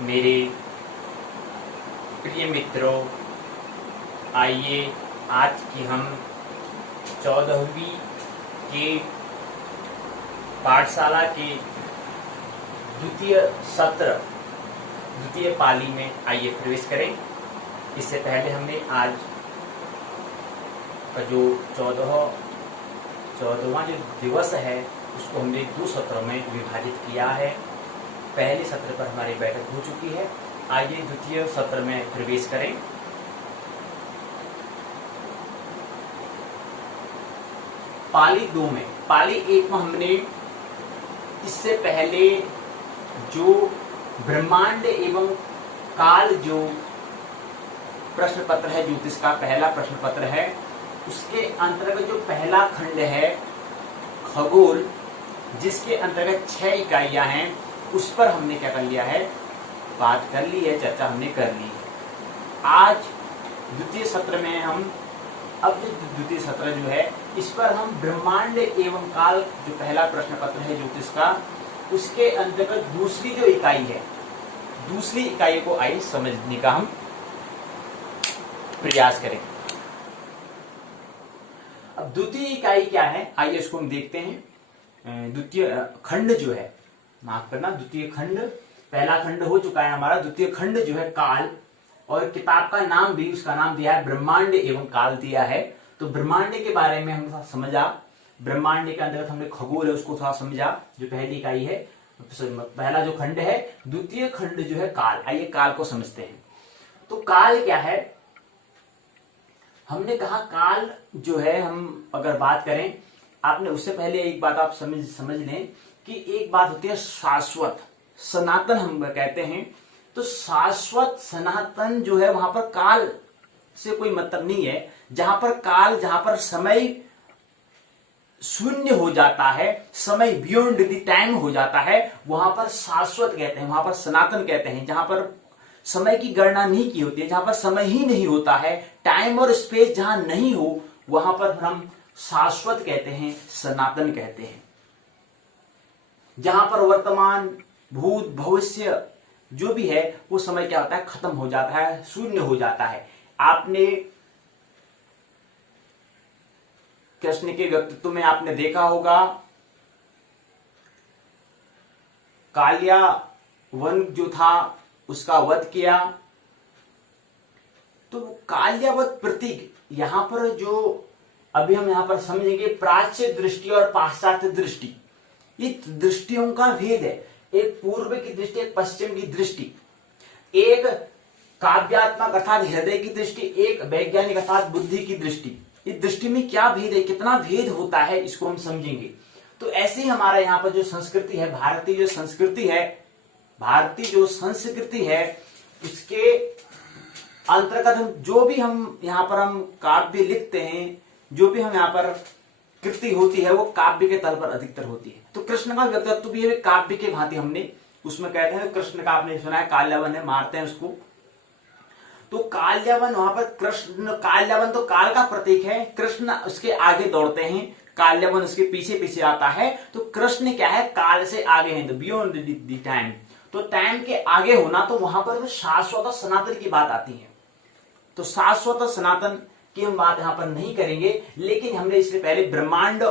मेरे प्रिय मित्रों, आइए आज की हम 14वीं के पाठशाला के द्वितीय सत्र द्वितीय पाली में आइए प्रवेश करें। इससे पहले हमने आज का जो 14वां जो दिवस है उसको हमने 2 सत्रों में विभाजित किया है। पहले सत्र पर हमारी बैठक हो चुकी है। आइए द्वितीय सत्र में प्रवेश करें। पाली 2 में, पाली 1 में हमने इससे पहले जो ब्रह्मांड एवं काल जो प्रश्न पत्र है, ज्योतिष का पहला प्रश्न पत्र है, उसके अंतर्गत जो पहला खंड है खगोल, जिसके अंतर्गत 6 इकाइयां हैं, उस पर हमने क्या कर लिया है, बात कर ली है, चर्चा हमने कर ली है। आज द्वितीय सत्र में हम अब जो द्वितीय सत्र जो है इस पर हम ब्रह्मांड एवं काल जो पहला प्रश्न पत्र है ज्योतिष का, उसके अंतर्गत दूसरी जो इकाई है, दूसरी इकाई को आइए समझने का हम प्रयास करें। अब द्वितीय इकाई क्या है, आइए इसको हम देखते हैं। द्वितीय खंड जो है, माफ करना, द्वितीय खंड, पहला खंड हो चुका है हमारा। द्वितीय खंड जो है काल, और किताब का नाम भी, उसका नाम दिया है ब्रह्मांड एवं काल दिया है। तो ब्रह्मांड के बारे में हम समझा, ब्रह्मांड के अंतर्गत हमने खगोल है उसको थोड़ा समझा, जो पहली इकाई है, पहला जो खंड है। द्वितीय खंड जो है काल, आइए काल को समझते हैं। तो काल क्या है, हमने कहा काल जो है, हम अगर बात करें, आपने उससे पहले एक बात आप समझ लें कि एक बात होती है शाश्वत, सनातन हम कहते हैं। तो शाश्वत सनातन जो है, वहां पर काल से कोई मतलब नहीं है। जहां पर काल, जहां पर समय शून्य हो जाता है, समय बियॉन्ड द टाइम हो जाता है, वहां पर शाश्वत कहते हैं, वहां पर सनातन कहते हैं। जहां पर समय की गणना नहीं की होती है, जहां पर समय ही नहीं होता है, टाइम और स्पेस जहां नहीं हो, वहां पर हम शाश्वत कहते हैं, सनातन कहते हैं। जहां पर वर्तमान, भूत, भविष्य जो भी है वो समय क्या होता है, खत्म हो जाता है, शून्य हो जाता है। आपने कृष्ण के व्यक्तित्व में आपने देखा होगा, काल्यावन जो था उसका वध किया। तो काल्यावत प्रतीक यहां पर जो अभी हम यहां पर समझेंगे, प्राच्य दृष्टि और पाश्चात्य दृष्टि, ये दृष्टियों का भेद है। एक पूर्व की दृष्टि, एक पश्चिम की दृष्टि, एक काव्यात्मक अर्थात हृदय की दृष्टि, एक वैज्ञानिक अर्थात बुद्धि की दृष्टि। इस दृष्टि में क्या भेद है, कितना भेद होता है, इसको हम समझेंगे। तो ऐसे ही हमारा यहाँ पर जो संस्कृति है, भारतीय जो संस्कृति है, भारतीय जो संस्कृति है, उसके अंतर्गत हम जो भी हम यहाँ पर हम काव्य लिखते हैं, जो भी हम यहाँ पर कृति होती है, वो काव्य के तल पर अधिकतर होती है। तो कृष्ण का व्यक्तित्व भी है काव्य के भांति, हमने उसमें कहते हैं कृष्ण का, आपने सुना है काल्यावन है, मारते हैं उसको। तो काल्यावन, वहां पर कृष्ण, काल्यावन तो काल का प्रतीक है, कृष्ण उसके आगे दौड़ते हैं, काल्यावन उसके पीछे पीछे आता है। तो कृष्ण क्या है, काल से आगे है, बियॉन्ड द टाइम। तो टाइम के आगे होना, तो वहां पर शाश्वत और सनातन की बात आती है। तो शाश्वत और सनातन की हम बात यहां पर नहीं करेंगे, लेकिन हमने इससे पहले ब्रह्मांड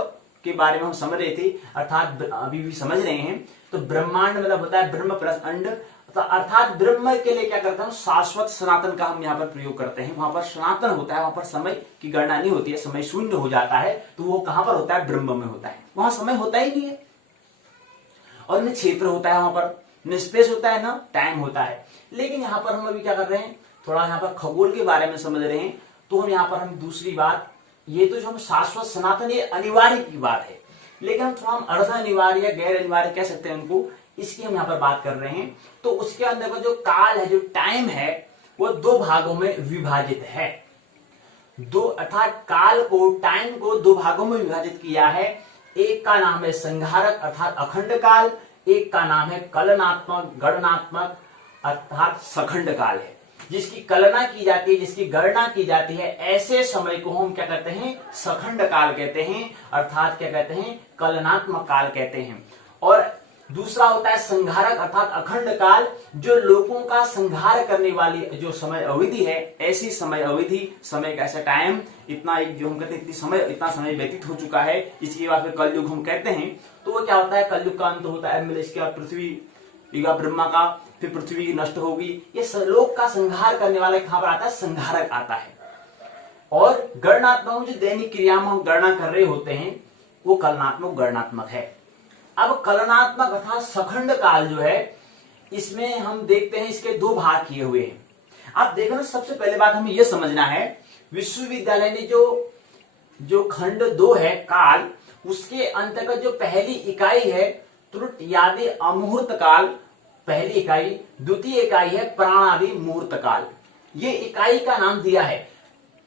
के बारे में हम समझ रहे थे, अर्थात अभी भी समझ रहे हैं। तो ब्रह्मांड मतलब होता है ब्रह्म प्लस अंड, अर्थात ब्रह्म के लिए क्या करते हैं, शाश्वत सनातन का हम यहाँ पर प्रयोग करते हैं। वहां पर सनातन होता है, वहां पर समय की गणना नहीं होती है, समय शून्य हो जाता है। तो वो कहां पर होता है, ब्रह्म में होता है, वहां समय होता ही नहीं है, और न क्षेत्र होता है, वहां पर न स्पेस होता है, न टाइम होता है। लेकिन यहाँ पर हम अभी क्या कर रहे हैं, थोड़ा यहाँ पर खगोल के बारे में समझ रहे हैं। तो हम यहाँ पर हम दूसरी बात, ये तो जो हम शाश्वत सनातन, ये अनिवार्य की बात है, लेकिन हम थोड़ा हम अर्ध अनिवार्य या गैर अनिवार्य कह सकते हैं उनको, इसकी हम यहाँ पर बात कर रहे हैं। तो उसके अंदर जो काल है, जो टाइम है, वो 2 भागों में विभाजित है। दो अर्थात काल को, टाइम को 2 भागों में विभाजित किया है। एक का नाम है संहारक अर्थात अखंड काल, एक का नाम है कलनात्मक गणनात्मक अर्थात सखंड काल है। जिसकी कलना की जाती है, जिसकी गणना की जाती है, ऐसे समय को हम क्या कहते हैं, सखंड काल कहते हैं, अर्थात क्या कहते हैं, कलनात्मक काल कहते हैं। और दूसरा होता है संहारक अर्थात अखंड काल, जो लोगों का संहार करने वाली जो समय अवधि है, ऐसी समय अवधि, समय का ऐसा टाइम, इतना एक जो हम कहते हैं इतना समय व्यतीत हो चुका है, इसके बाद फिर कलयुग हम कहते हैं। तो वो क्या होता है, कलयुग का अंत होता है, इसके बाद पृथ्वी युगा ब्रह्मा का, फिर पृथ्वी नष्ट होगी। ये लोक का संहार करने वाला कहां पर आता है, संहारक आता है। और गणनात्मक जो दैनिक क्रिया में हम गणना कर रहे होते हैं वो कलनात्मक गणनात्मक है। अब कलनात्मक अर्थात सखंड काल जो है, इसमें हम देखते हैं इसके दो भाग किए हुए हैं। आप देखो ना, सबसे पहले बात हमें यह समझना है, विश्वविद्यालय ने जो खंड 2 है काल, उसके अंतर्गत जो पहली इकाई है त्रुटयादि अमुहूर्त काल, पहली इकाई, द्वितीय इकाई है प्राणादि मुहूर्त काल। ये इकाई का नाम दिया है,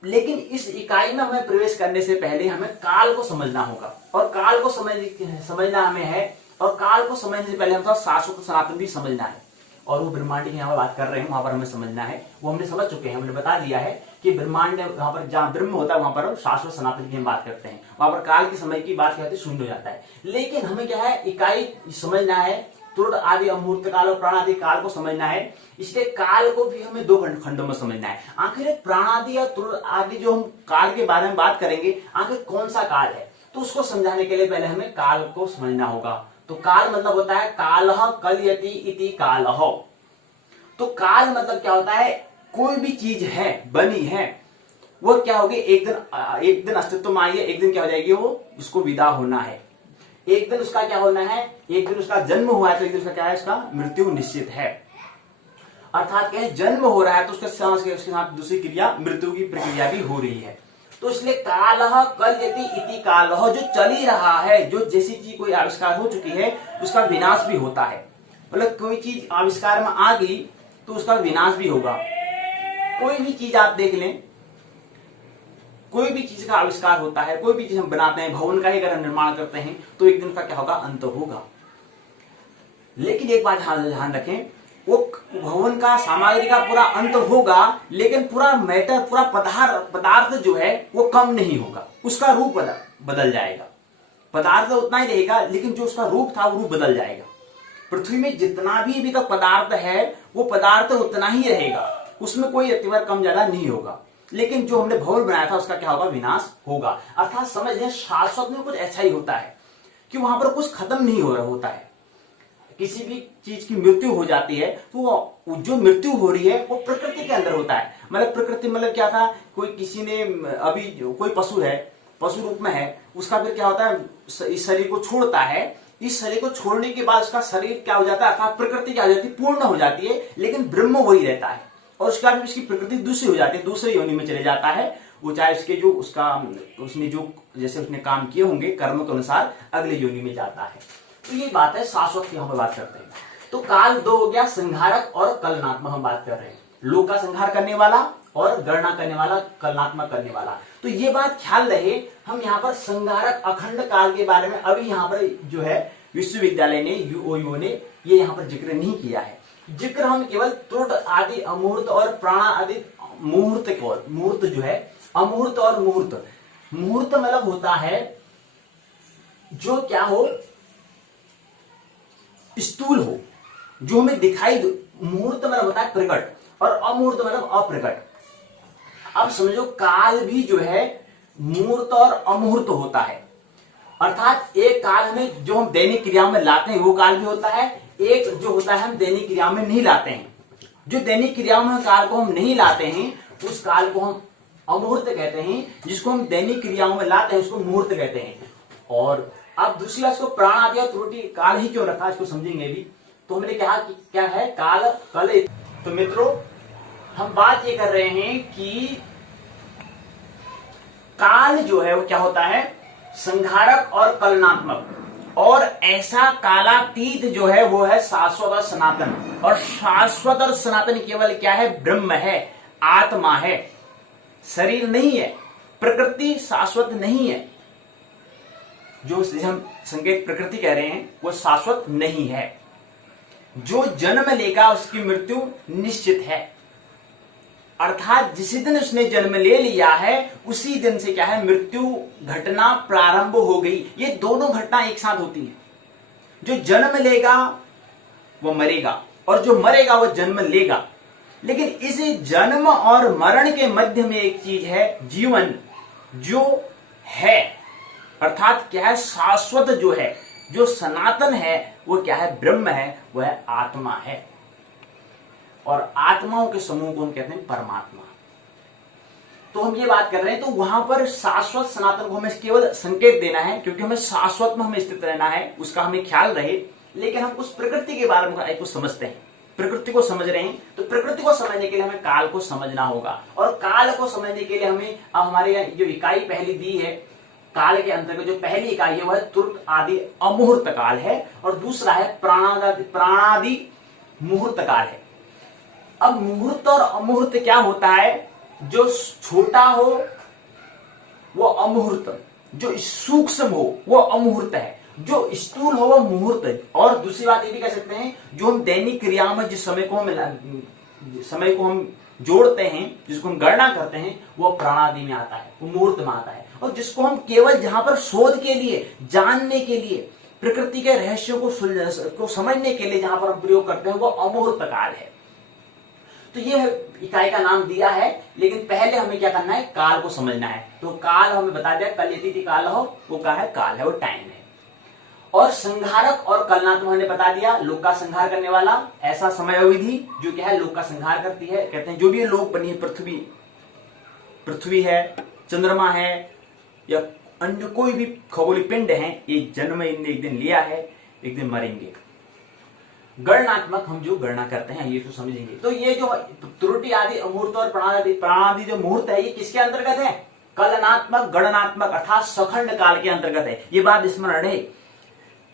लेकिन इस इकाई में हमें प्रवेश करने से पहले हमें काल को समझना होगा, और काल को समझना हमें है, और काल को समझने से पहले हम शाश्वत सनातन भी समझना है। और वो ब्रह्मांड की यहाँ पर बात कर रहे हैं, वहां पर हमें समझना है, वो हमने समझ चुके हैं, हमने बता दिया है कि ब्रह्मांड वहां पर जहां ब्रह्म होता है वहां पर हम शाश्वत सनातन की हम बात करते हैं, वहां पर काल की समय की बात करते शून्य हो जाता है। लेकिन हमें क्या है, इकाई समझना है, त्रुट आदि अमूर्त काल और प्राणादि काल को समझना है, इसलिए काल को भी हमें 2 खंडों में समझना है। आखिर प्राणादि या त्रुट आदि जो हम काल के बारे में बात करेंगे, आखिर कौन सा काल है, तो उसको समझाने के लिए पहले हमें काल को समझना होगा। तो काल मतलब होता है कालः कलयति इति कालः। तो काल मतलब क्या होता है, कोई भी चीज है, बनी है, वो क्या होगी, एक दिन अस्तित्व में आई है, एक दिन क्या हो जाएगी, वो उसको विदा होना है। एक दिन उसका क्या होना है, एक दिन उसका जन्म हुआ है तो एक दिन उसका क्या है, उसका मृत्यु निश्चित है। अर्थात क्या है, जन्म हो रहा है तो उसके साथ दूसरी क्रिया मृत्यु की प्रक्रिया भी हो रही है। तो इसलिए कालः कलयति इति कालः, जो चल ही रहा है, जो जैसी चीज कोई आविष्कार हो चुकी है उसका विनाश भी होता है। मतलब कोई चीज आविष्कार में आ गई तो उसका विनाश भी होगा। कोई भी चीज आप देख लें, कोई भी चीज का आविष्कार होता है, कोई भी चीज हम बनाते हैं, भवन का ही अगर हम निर्माण करते हैं तो एक दिन का क्या होगा, अंत होगा। लेकिन एक बात ध्यान रखें, वो भवन का सामग्री का पूरा अंत होगा, लेकिन पूरा मैटर, पूरा पदार्थ जो है वो कम नहीं होगा, उसका रूप बदल जाएगा। पदार्थ तो उतना ही रहेगा, लेकिन जो उसका रूप था वो रूप बदल जाएगा। पृथ्वी में जितना भी अभी तक पदार्थ है वो पदार्थ उतना ही रहेगा, उसमें कोई अतिवार कम ज्यादा नहीं होगा। लेकिन जो हमने भवन बनाया था उसका क्या होगा, विनाश होगा। अर्थात समझ लें, शाश्वत में कुछ ऐसा ही होता है कि वहां पर कुछ खत्म नहीं हो रहा होता है। किसी भी चीज की मृत्यु हो जाती है तो जो मृत्यु हो रही है वो प्रकृति के अंदर होता है। मतलब प्रकृति मतलब क्या था, कोई किसी ने अभी कोई पशु है, पशु रूप में है, उसका फिर क्या होता है, इस शरीर को छोड़ता है, इस शरीर को छोड़ने के बाद उसका शरीर क्या हो जाता है, अर्थात प्रकृति क्या हो जाती है, पूर्ण हो जाती है, लेकिन ब्रह्म वही रहता है। और उसके बाद उसकी प्रकृति दूसरी हो जाती है, दूसरे योनि में चले जाता है। वो चाहे उसके जो उसने जो जैसे उसने काम किए होंगे कर्म के अनुसार अगले योनि में जाता है। तो ये बात है, शाश्वत की हम बात करते हैं। तो काल 2 हो गया, संहारक और कलनात्मक हम बात कर रहे हैं। लोक का संहार करने वाला और गणना करने वाला, कलनात्मक करने वाला। तो ये बात ख्याल रहे, हम यहाँ पर संहारक अखंड काल के बारे में अभी यहाँ पर जो है विश्वविद्यालय ने, यूओयू ने ये यहाँ पर जिक्र नहीं किया है। जिक्र हम केवल त्रुट आदि अमुहूर्त और प्राण आदि मुहूर्त को, मुहूर्त जो है, अमुहूर्त और मुहूर्त। मुहूर्त मतलब होता है जो क्या हो, स्थूल हो, जो हमें दिखाई दो। मुहूर्त मतलब होता है प्रकट, और अमुहूर्त मतलब अप्रकट। अब समझो, काल भी जो है मुहूर्त और अमुहूर्त होता है। अर्थात एक काल हमें जो हम दैनिक क्रिया में लाते हैं वो काल भी होता है, एक जो होता है हम दैनिक क्रिया में नहीं लाते हैं। जो दैनिक क्रिया में काल को हम नहीं लाते हैं उस काल को हम अमुहूर्त कहते हैं, जिसको हम दैनिक क्रियाओं में लाते हैं उसको मुहूर्त कहते हैं। और अब दूसरी बात, इसको प्राण आदि और त्रुटि काल ही क्यों रखा, इसको समझेंगे भी। तो हमने कहा कि क्या है, काल कल। तो मित्रों, हम बात ये कर रहे हैं कि काल जो है वो क्या होता है, संहारक और कलनात्मक। और ऐसा कालातीत जो है वो है शाश्वत और सनातन। और शाश्वत और सनातन केवल क्या है, ब्रह्म है, आत्मा है, शरीर नहीं है। प्रकृति शाश्वत नहीं है, जो हम संकेत प्रकृति कह रहे हैं वो शाश्वत नहीं है। जो जन्म लेगा उसकी मृत्यु निश्चित है। अर्थात जिस दिन उसने जन्म ले लिया है उसी दिन से क्या है, मृत्यु घटना प्रारंभ हो गई। ये दोनों घटना एक साथ होती है। जो जन्म लेगा वो मरेगा और जो मरेगा वो जन्म लेगा। लेकिन इस जन्म और मरण के मध्य में एक चीज है, जीवन जो है, अर्थात क्या है, शाश्वत जो है, जो सनातन है, वो क्या है, ब्रह्म है, वह आत्मा है। और आत्माओं के समूह को हम कहते हैं परमात्मा। तो हम ये बात कर रहे हैं, तो वहां पर शाश्वत सनातन को हमें केवल संकेत देना है, क्योंकि हमें शाश्वत में हमें स्थित रहना है, उसका हमें ख्याल रहे। लेकिन हम उस प्रकृति के बारे में कुछ समझते हैं, प्रकृति को समझ रहे हैं, तो प्रकृति को समझने के लिए हमें काल को समझना होगा। और काल को समझने के लिए हमें अब हमारे जो इकाई पहली दी है काल के अंतर्गत, जो पहली इकाई है वह तुर्त आदि अमुहूर्त काल है, और दूसरा है प्राणादि मुहूर्त काल है। अब मुहूर्त और अमुहूर्त क्या होता है, जो छोटा हो वो अमुहूर्त, जो सूक्ष्म हो वो अमुहूर्त है, जो स्थूल हो वो मुहूर्त है। और दूसरी बात ये भी कह सकते हैं, जो हम दैनिक क्रिया में जिस समय को हम जोड़ते हैं, जिसको हम गणना करते हैं, वो प्राणादि में आता है, वो मुहूर्त में आता है। और जिसको हम केवल जहां पर शोध के लिए, जानने के लिए, प्रकृति के रहस्यों को समझने के लिए जहां पर हम प्रयोग करते हैं, वो अमुहूर्त काल है। तो ये इकाई का नाम दिया है, लेकिन पहले हमें क्या करना है, काल को समझना है। तो काल हमें बता दिया, कल यति काल हो, वो क्या है, काल है, वो टाइम है। और संहारक और कलनात्मक हमने बता दिया, लोक का संहार करने वाला ऐसा समय अवधि जो क्या है, लोक का संहार करती है। कहते हैं जो भी लोक बनी है, पृथ्वी है, चंद्रमा है, या अन्य कोई भी खगोलीय पिंड है, ये जन्म इनने एक दिन लिया है, एक दिन मरेंगे। गणनात्मक हम जो गणना करते हैं, ये तो समझेंगे। तो ये जो त्रुटि आदि अमुहूर्त और प्राणादि जो मुहूर्त है, ये किसके अंतर्गत है, कलनात्मक गणनात्मक अर्थात सखंड काल के अंतर्गत है। ये बात स्मरण रहे।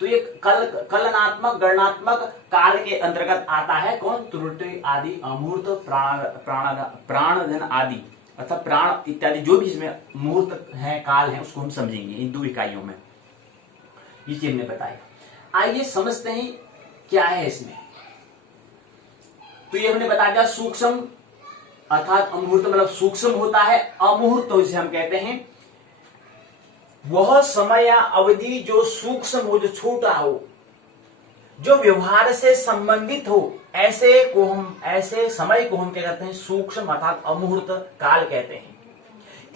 तो ये कलनात्मक गणनात्मक काल के अंतर्गत आता है कौन, त्रुटि आदि अमुहूर्त प्राणधन आदि, अर्थात प्राण इत्यादि जो भी इसमें मुहूर्त है, काल है, उसको हम समझेंगे इन दो इकाइयों में। ये चीज हमने बताया। आइए समझते हैं क्या है इसमें। तो ये हमने बता दिया, सूक्ष्म अर्थात अमुहूर्त मतलब सूक्ष्म होता है, अमुहूर्त तो इसे हम कहते हैं वह समय या अवधि जो सूक्ष्म हो, जो छोटा हो, जो व्यवहार से संबंधित हो, ऐसे समय को हम क्या कहते हैं, सूक्ष्म अर्थात अमुहूर्त काल कहते हैं।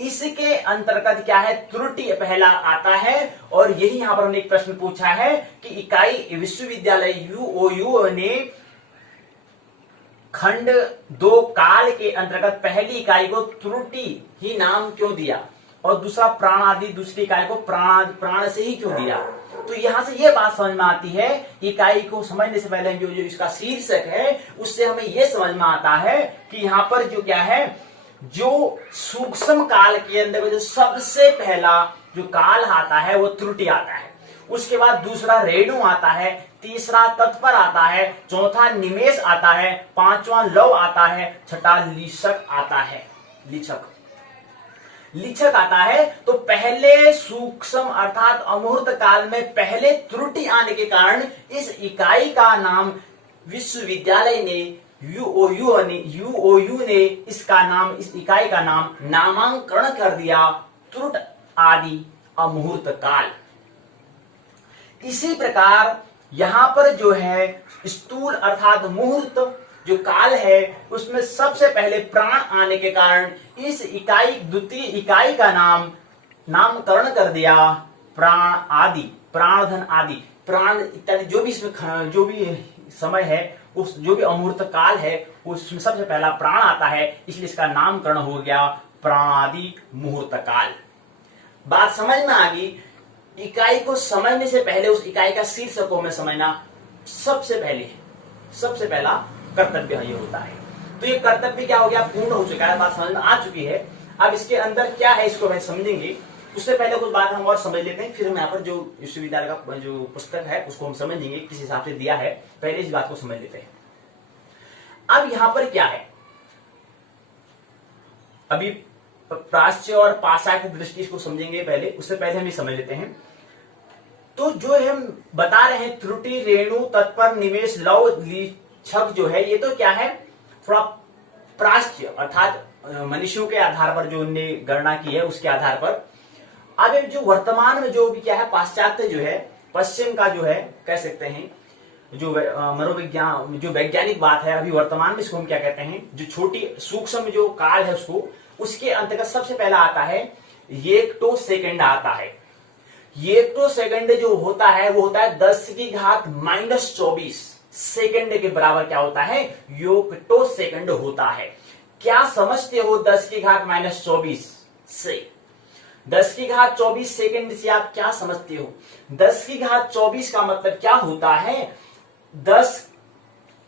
इसके अंतर्गत क्या है, त्रुटि पहला आता है। और यही यहां पर हमने एक प्रश्न पूछा है कि इकाई विश्वविद्यालय यूओयू ने खंड 2 काल के अंतर्गत पहली इकाई को त्रुटि ही नाम क्यों दिया, और दूसरा प्राण आदि दूसरी इकाई को प्राण से ही क्यों दिया। तो यहां से यह बात समझ में आती है, इकाई को समझने से पहले जो इसका शीर्षक है, उससे हमें यह समझ में आता है कि यहां पर जो क्या है, जो सूक्ष्म काल के अंदर जो सबसे पहला जो काल आता है वो त्रुटि आता है, उसके बाद दूसरा रेणु आता है, तीसरा तत्पर आता है, चौथा निमेष आता है, पांचवा लव आता है, छठा लिचक आता है, लिचक आता है। तो पहले सूक्ष्म अर्थात अमुहूर्त काल में पहले त्रुटि आने के कारण इस इकाई का नाम विश्वविद्यालय ने यूओयू ने इसका नाम, इस इकाई का नाम नामांकरण कर दिया त्रुट आदि अमुहूर्त काल। इसी प्रकार यहां पर जो है स्थूल अर्थात मुहूर्त जो काल है, उसमें सबसे पहले प्राण आने के कारण इस इकाई द्वितीय इकाई का नामकरण कर दिया प्राण आदि, प्राणधन आदि, प्राण इत्यादि जो भी इसमें जो भी समय है, उस जो भी अमुहूर्त काल है, उसमें सबसे पहला प्राण आता है, इसलिए इसका नामकरण हो गया प्राणादि मुहूर्त काल। बात समझ में आ गई। इकाई को समझने से पहले उस इकाई का शीर्षक को हमें समझना सबसे पहला कर्तव्य ये होता है। तो ये कर्तव्य क्या हो गया, पूर्ण हो चुका है, बात समझ में आ चुकी है। अब इसके अंदर क्या है, इसको हम समझेंगे। उससे पहले कुछ बात हम और समझ लेते हैं, फिर हम यहाँ पर जो विश्वविद्यालय का जो पुस्तक है उसको हम समझेंगे किस हिसाब से दिया है। पहले इस बात को समझ लेते हैं। अब यहाँ पर क्या है, अभी प्राच्य और पाश्चात्य दृष्टि को समझेंगे पहले, उससे पहले हम ये समझ लेते हैं। तो जो हम बता रहे हैं त्रुटि, रेणु, तत्पर, निवेश, लव, लिचक जो है, ये तो क्या है, थोड़ा प्राच्य अर्थात मनुष्यों के आधार पर जो उनने गणना की है उसके आधार पर। अब जो वर्तमान में जो भी क्या है, पाश्चात्य जो है, पश्चिम का जो है कह सकते हैं जो मनोविज्ञान जो वैज्ञानिक बात है अभी वर्तमान में, इसको हम क्या कहते हैं, जो छोटी सूक्ष्म जो काल है उसके अंतर्गत सबसे पहला आता है येक्टो सेकंड आता है। येक्टो सेकंड जो होता है वो होता है 10⁻⁻24 सेकंड के बराबर क्या होता है, योक्टो सेकंड होता है। क्या समझते हो 10⁻⁻24 से? 10⁻24 सेकंड से आप क्या समझते हो? 10⁻24 का मतलब क्या होता है? 10,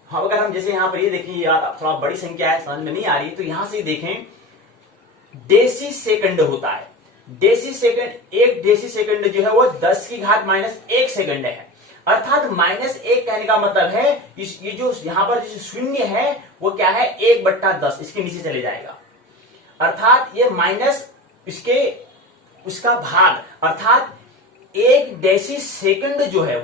अगर हम जैसे यहां पर ये देखिए यार थोड़ा बड़ी संख्या है, समझ में नहीं आ रही, तो यहां से देखें डेसी सेकंड होता है। डेसी सेकंड, एक डेसी सेकंड जो है वो 10⁻⁻1 सेकंड है। अर्थात -1 कहने का मतलब है ये जो यहां पर जो शून्य है वो क्या है, 1/10 इसके नीचे चले जाएगा। अर्थात ये माइनस इसके उसका भाग, अर्थात एक डेसी सेकंड जो है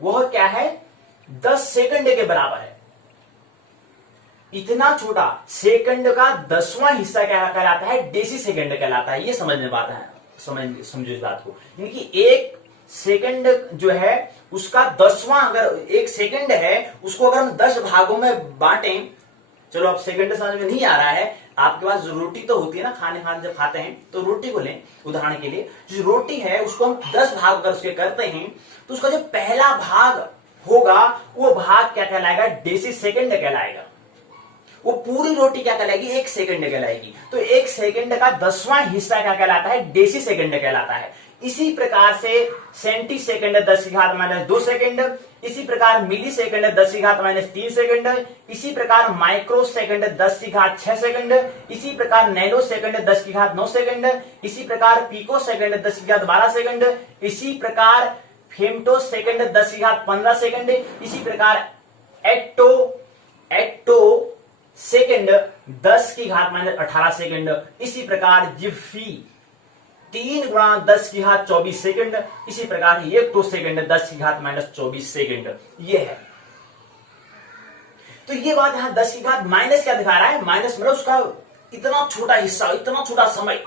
वह क्या है, 10 सेकंड के बराबर है। इतना छोटा सेकंड का 10वां हिस्सा क्या कहलाता है, डेसी सेकंड कहलाता है। ये समझने बात है, समझो इस बात को। यानी कि एक सेकंड जो है उसका 10वां, अगर एक सेकंड है उसको अगर हम 10 भागों में बांटें, चलो अब सेकंड समझ में नहीं आ रहा है, आपके पास जो रोटी तो होती है ना, खाने जब खाते हैं तो रोटी को लें उदाहरण के लिए, जो रोटी है उसको हम 10 भाग अगर उसके करते हैं तो उसका जो पहला भाग होगा वो भाग क्या कहलाएगा, डेसी सेकंड कहलाएगा। वो पूरी रोटी क्या कहलाएगी, 1 सेकंड कहलाएगी। तो 1 सेकंड का 10वां हिस्सा क्या कहलाता है, डेसी सेकंड कहलाता है। इसी प्रकार से सेंटी सेकंड 10⁻2 सेकंड, इसी प्रकार मिली सेकंड 10⁻3 सेकंड, इसी प्रकार माइक्रो सेकंड 10⁻6 सेकंड, इसी प्रकार नैनो सेकंड 10⁻9 सेकंड, इसी प्रकार पिको सेकंड 10⁻12 सेकंड, इसी प्रकार फेमटो सेकंड 10⁻15 सेकंड, इसी प्रकार एक्टो सेकंड 10⁻18 सेकंड, इसी प्रकार जिफी 3×10⁻24 सेकंड, इसी प्रकार येक्टो सेकंड 10⁻24 सेकंड। ये है। तो ये बात यहां 10⁻- क्या दिखा रहा है, माइनस मतलब उसका इतना छोटा हिस्सा, इतना छोटा समय।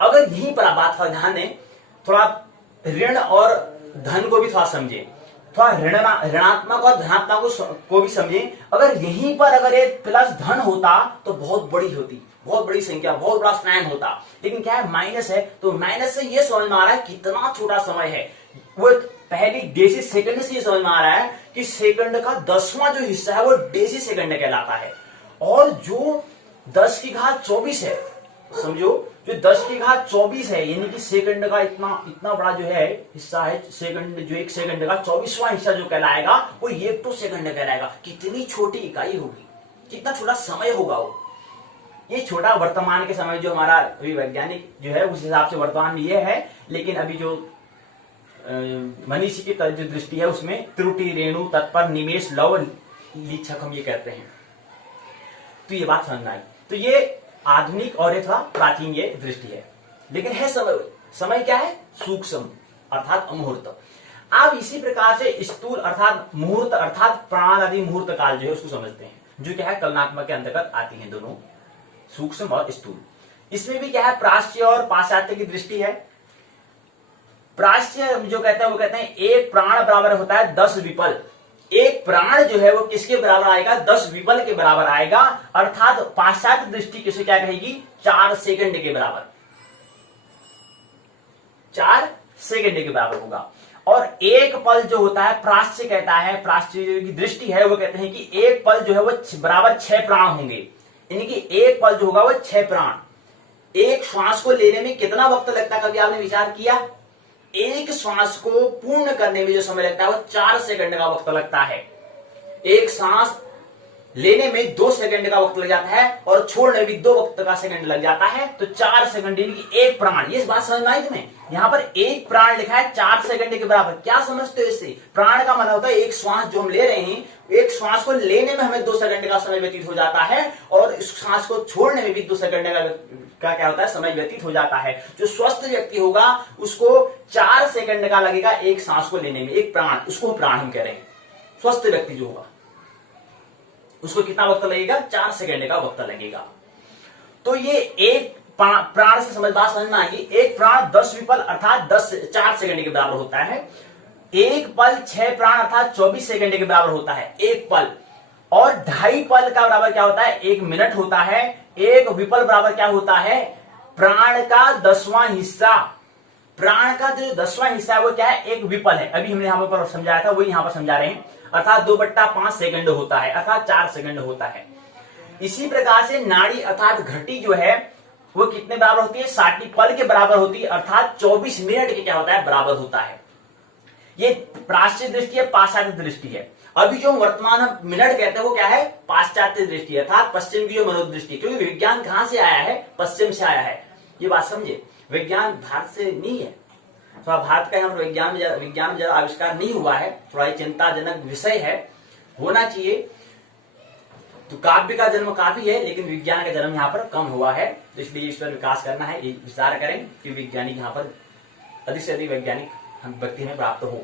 अगर यहीं पर आप बात का ध्यान दें, थोड़ा ऋण और धन को भी थोड़ा समझें, थोड़ा ऋणात्मक और धनात्मक को भी समझें। अगर यहीं पर अगर एक प्लस धन होता तो बहुत बड़ी संख्या, बहुत बड़ा स्नैन होता। लेकिन क्या है, माइनस है, तो माइनस से ये समझ में आ रहा है कितना छोटा समय है। वो पहली डेसी सेकंड से ये समझ में आ रहा है कि सेकंड का 10वां जो हिस्सा है वो डेसी सेकंड कहलाता है। और जो 10⁻24 है, समझो जो 10⁻24 है, यानी कि सेकंड का इतना बड़ा जो है हिस्सा है, सेकंड जो 1 सेकंड का 24वां हिस्सा जो कहलाएगा वो येक्टो सेकंड कहलाएगा। कितनी छोटी इकाई होगी, कितना छोटा समय होगा वो। ये छोटा वर्तमान के समय जो हमारा अभी वैज्ञानिक जो है उस हिसाब से वर्तमान में ये है, लेकिन अभी जो मनीषी की जो दृष्टि है उसमें त्रुटि रेणु तत्पर निमेश लव लीक्षक हम ये कहते हैं। तो ये बात समझना है। तो ये आधुनिक और थोड़ा प्राचीन ये दृष्टि है, लेकिन है समय क्या है, सूक्ष्म अर्थात अमुहूर्त। आप इसी प्रकार से स्थूल अर्थात मुहूर्त अर्थात प्राण आदि मुहूर्त काल जो है उसको समझते हैं, जो क्या है कलनात्मक के अंतर्गत आती हैं दोनों, सूक्ष्म और स्थूल। इसमें भी क्या है, प्राच्य और पाश्चात्य की दृष्टि है। प्राच्य जो कहते हैं वो कहते हैं एक प्राण बराबर होता है 10 विपल। एक प्राण जो है वो किसके बराबर आएगा, 10 विपल के बराबर आएगा। अर्थात पाश्चात्य दृष्टि किसे क्या कहेगी, 4 सेकंड के बराबर, 4 सेकंड के बराबर होगा। और एक पल जो होता है, प्राच्य कहता है, प्राच्य की दृष्टि है वो कहते हैं कि एक पल जो है वो बराबर 6 प्राण होंगे। यानी कि एक पल जो होगा वो 6 प्राण। एक श्वास को लेने में कितना वक्त लगता है, कभी आपने विचार किया? एक श्वास को पूर्ण करने में जो समय लगता है वो 4 सेकंड का वक्त लगता है। एक सांस लेने में 2 सेकंड का वक्त लग जाता है और छोड़ने में भी 2 वक्त का सेकंड लग जाता है। तो 4 सेकंड यानी कि एक प्राण। ये बात समझ में आई तुम्हें? यहाँ पर एक प्राण लिखा है 4 सेकंड के बराबर। क्या समझते हो इससे? प्राण का मतलब होता है एक श्वास जो हम ले रहे हैं, एक श्वास को लेने में हमें 2 सेकंड का समय व्यतीत हो जाता है और इस श्वास को छोड़ने में भी 2 सेकंड का क्या होता है, समय व्यतीत हो जाता है। जो स्वस्थ व्यक्ति होगा उसको 4 सेकंड का लगेगा एक सांस को लेने में, एक प्राण, उसको प्राण हम कह रहे हैं। स्वस्थ व्यक्ति जो होगा उसको कितना वक्त लगेगा, 4 सेकंड का वक्त लगेगा। तो ये एक प्राण से बात समझ में आएगी। एक प्राण 10 विपल अर्थात 4 सेकंड के बराबर होता है। एक पल 6 प्राण अर्थात 24 सेकंड के बराबर होता है एक पल। और 2.5 पल का बराबर क्या होता है? 1 मिनट होता है। एक विपल बराबर क्या होता है? प्राण का 10वां हिस्सा। प्राण का जो 10वां हिस्सा है वो क्या है? एक विपल है। अभी हमने यहां पर समझाया था, वही यहां पर समझा रहे हैं। अर्थात 2/5 सेकंड होता है, अर्थात 4 सेकंड होता है। इसी प्रकार से नाड़ी अर्थात घटी जो है वो कितने बराबर होती है? 60 पल के बराबर होती है, अर्थात 24 मिनट के क्या होता है? बराबर होता है। ये प्राच्य दृष्टि है, पाश्चात्य दृष्टि है। अभी जो वर्तमान हम मिनट कहते हैं वो क्या है? पाश्चात्य दृष्टि अर्थात पश्चिम की जो मनोदृष्टि, क्योंकि विज्ञान कहां से आया है? पश्चिम से आया है। ये बात समझे, विज्ञान भारत से नहीं है। थोड़ा भारत का यहाँ पर विज्ञान में ज्यादा आविष्कार नहीं हुआ है, थोड़ा चिंताजनक विषय है, होना चाहिए। तो काव्य का जन्म काफी है, लेकिन विज्ञान का जन्म यहाँ पर कम हुआ है। तो इसलिए इस पर विकास करना है, ये विचार करें कि वैज्ञानिक यहाँ पर अधिक से अधिक वैज्ञानिक हम व्यक्ति में प्राप्त हो।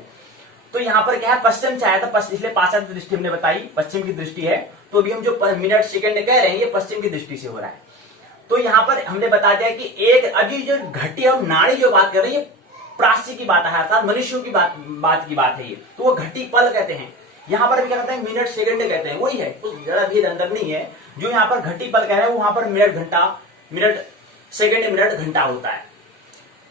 तो यहाँ पर क्या है? पश्चिम से आया था, इसलिए पाश्चात्य दृष्टि हमने बताई, पश्चिम की दृष्टि है। तो अभी हम जो मिनट सेकंड कह रहे हैं ये पश्चिम की दृष्टि से हो रहा है। तो यहाँ पर हमने बता दिया कि एक अभी जो घटी हम नाड़ी जो बात कर रहे हैं ये प्राच्य की बात है, अर्थात मनुष्यों की बात की बात है ये। तो वो घटी पल कहते हैं। यहाँ पर भी क्या कहते हैं? मिनट सेकंड कहते हैं, वही है, कुछ ज्यादा भेद अंदर नहीं है। जो यहाँ पर घटी पल कह रहे हैं वहां पर मिनट घंटा, मिनट सेकंड मिनट घंटा होता है।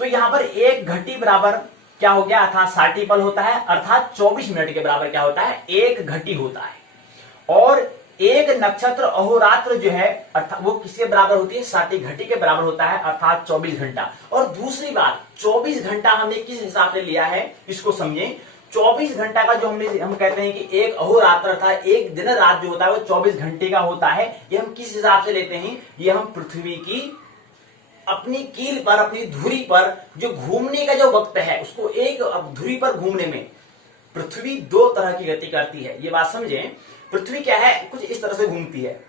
तो यहाँ पर एक घटी बराबर क्या हो गया? अर्थात 60 पल होता है, अर्थात 24 मिनट के बराबर क्या होता है? एक घटी होता है। और एक नक्षत्र अहोरात्र जो है अर्थात वो किसके बराबर होती है? 60 घटी के बराबर होता है, अर्थात 24 घंटा। और दूसरी बात, 24 घंटा हमने किस हिसाब से लिया है इसको समझें। 24 घंटा का जो हम कहते हैं कि एक अहोरात्र अर्थात एक दिन रात जो होता है वो 24 घंटे का होता है। ये हम किस हिसाब से लेते हैं? ये हम पृथ्वी की अपनी कील पर, अपनी धुरी पर जो घूमने का जो वक्त है उसको, एक धुरी पर घूमने में पृथ्वी 2 तरह की गति करती है। ये बात समझें। पृथ्वी क्या है? कुछ इस तरह से घूमती है।